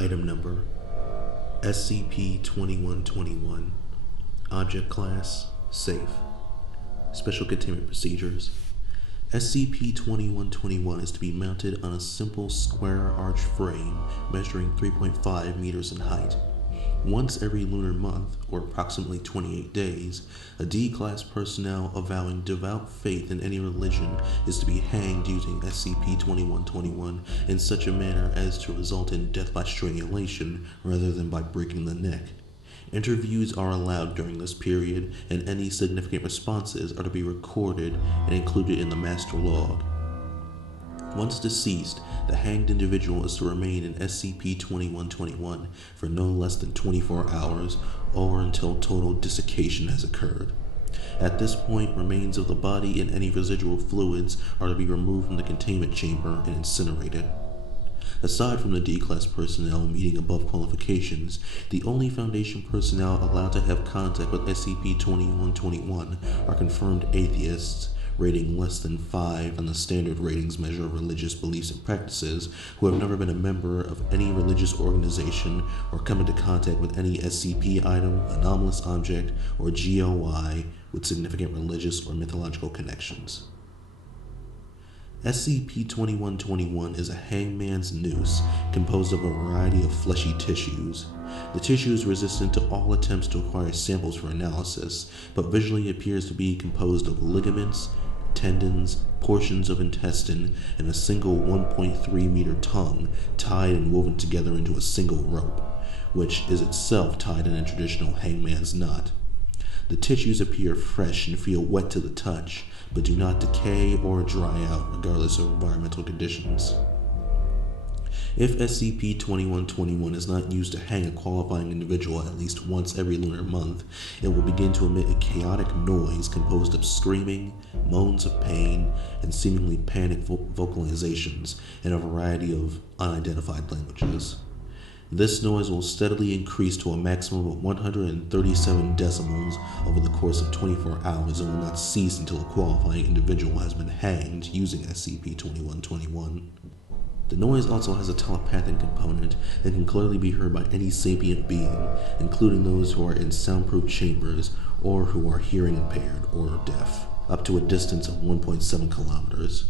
Item Number SCP-2121. Object Class Safe. Special Containment Procedures. SCP-2121 is to be mounted on a simple square arch frame measuring 3.5 meters in height. Once every lunar month, or approximately 28 days, a D-Class personnel avowing devout faith in any religion is to be hanged using SCP-2121 in such a manner as to result in death by strangulation rather than by breaking the neck. Interviews are allowed during this period, and any significant responses are to be recorded and included in the master log. Once deceased, the hanged individual is to remain in SCP-2121 for no less than 24 hours or until total desiccation has occurred. At this point, remains of the body and any residual fluids are to be removed from the containment chamber and incinerated. Aside from the D-Class personnel meeting above qualifications, the only Foundation personnel allowed to have contact with SCP-2121 are confirmed atheists, rating less than 5 on the standard ratings measure of religious beliefs and practices, who have never been a member of any religious organization or come into contact with any SCP item, anomalous object, or GOI with significant religious or mythological connections. SCP-2121 is a hangman's noose composed of a variety of fleshy tissues. The tissue is resistant to all attempts to acquire samples for analysis, but visually appears to be composed of ligaments, tendons, portions of intestine, and a single 1.3 meter tongue tied and woven together into a single rope, which is itself tied in a traditional hangman's knot. The tissues appear fresh and feel wet to the touch, but do not decay or dry out regardless of environmental conditions. If SCP-2121 is not used to hang a qualifying individual at least once every lunar month, it will begin to emit a chaotic noise composed of screaming, moans of pain, and seemingly panicked vocalizations in a variety of unidentified languages. This noise will steadily increase to a maximum of 137 decibels over the course of 24 hours and will not cease until a qualifying individual has been hanged using SCP-2121. The noise also has a telepathic component and can clearly be heard by any sapient being, including those who are in soundproof chambers or who are hearing impaired or deaf, up to a distance of 1.7 kilometers.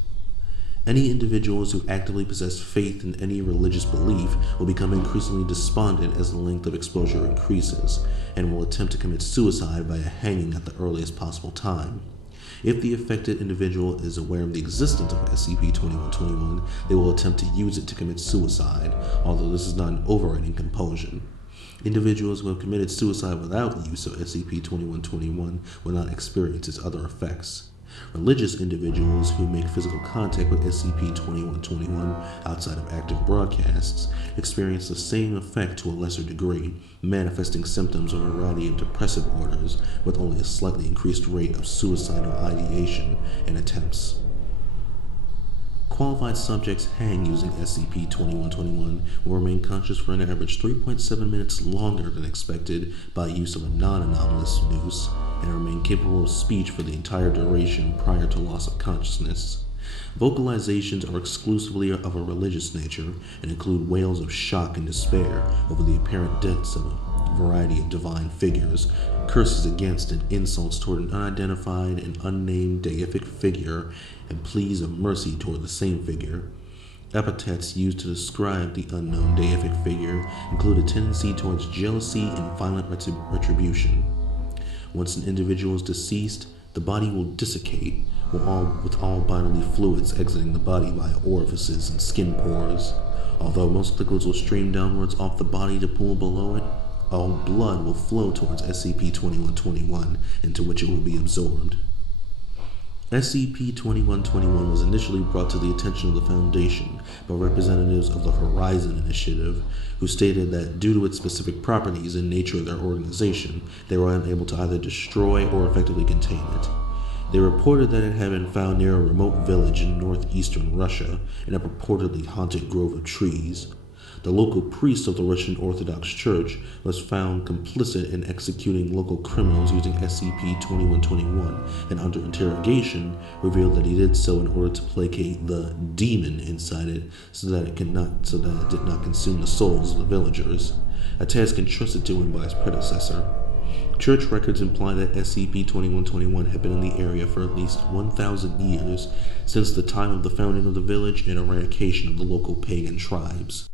Any individuals who actively possess faith in any religious belief will become increasingly despondent as the length of exposure increases, and will attempt to commit suicide via hanging at the earliest possible time. If the affected individual is aware of the existence of SCP-2121, they will attempt to use it to commit suicide, although this is not an overriding compulsion. Individuals who have committed suicide without use of SCP-2121 will not experience its other effects. Religious individuals who make physical contact with SCP-2121 outside of active broadcasts experience the same effect to a lesser degree, manifesting symptoms of a variety of depressive orders with only a slightly increased rate of suicidal ideation and attempts. Qualified subjects hanged using SCP-2121 will remain conscious for an average 3.7 minutes longer than expected by use of a non-anomalous noose, and remain capable of speech for the entire duration prior to loss of consciousness. Vocalizations are exclusively of a religious nature and include wails of shock and despair over the apparent deaths of a variety of divine figures, curses against and insults toward an unidentified and unnamed deific figure, and pleas of mercy toward the same figure. Epithets used to describe the unknown deific figure include a tendency towards jealousy and violent retribution. Once an individual is deceased, the body will desiccate, with all bodily fluids exiting the body via orifices and skin pores. Although most liquids will stream downwards off the body to pool below it, all blood will flow towards SCP-2121, into which it will be absorbed. SCP-2121 was initially brought to the attention of the Foundation by representatives of the Horizon Initiative, who stated that due to its specific properties and nature of their organization, they were unable to either destroy or effectively contain it. They reported that it had been found near a remote village in northeastern Russia in a purportedly haunted grove of trees. The local priest of the Russian Orthodox Church was found complicit in executing local criminals using SCP-2121, and under interrogation revealed that he did so in order to placate the demon inside it so that it did not consume the souls of the villagers, a task entrusted to him by his predecessor. Church records imply that SCP-2121 had been in the area for at least 1,000 years, since the time of the founding of the village and eradication of the local pagan tribes.